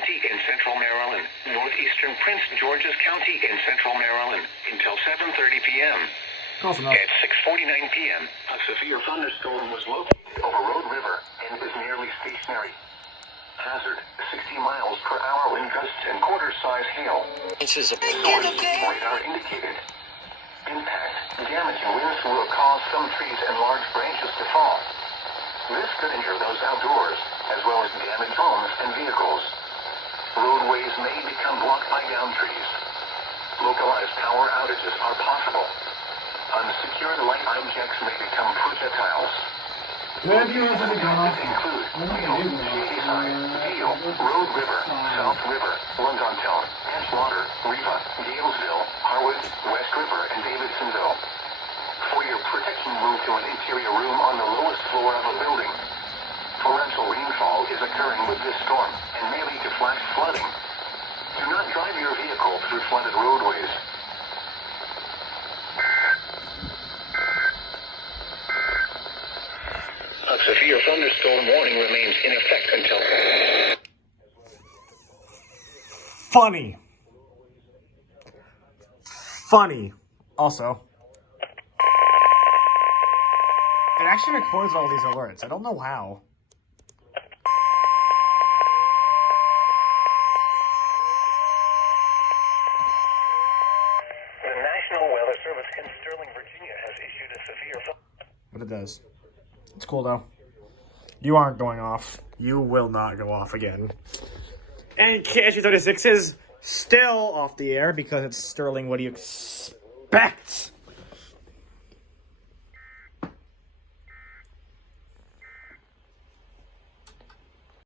County in central Maryland, northeastern Prince George's County in central Maryland, until 7:30 p.m. Close enough. At 6:49 p.m., a severe thunderstorm was located over Road River and is nearly stationary. Hazard, 60 miles per hour wind gusts and quarter-size hail. This is a source, radar indicated. Impact, damaging winds will cause some trees and large branches to fall. This could injure those outdoors, as well as damage homes and vehicles. Roadways may become blocked by downed trees. Localized power outages are possible. Unsecured light objects may become projectiles. Include Veal, Road River, South River, Londontown, Anslaughter, Riva, Galesville, Harwood, West River, and Davidsonville. For your protection, move to an interior room on the lowest floor of a building. Torrential rainfall is occurring with this storm and may lead to flash flooding. Do not drive your vehicle through flooded roadways. A severe thunderstorm warning remains in effect until... Funny. Also, it actually records all these alerts. I don't know how. The National Weather Service in Sterling, Virginia has issued a severe... But it does. It's cool, though. You aren't going off. You will not go off again. And KEC83 is still off the air because it's Sterling. What do you expect?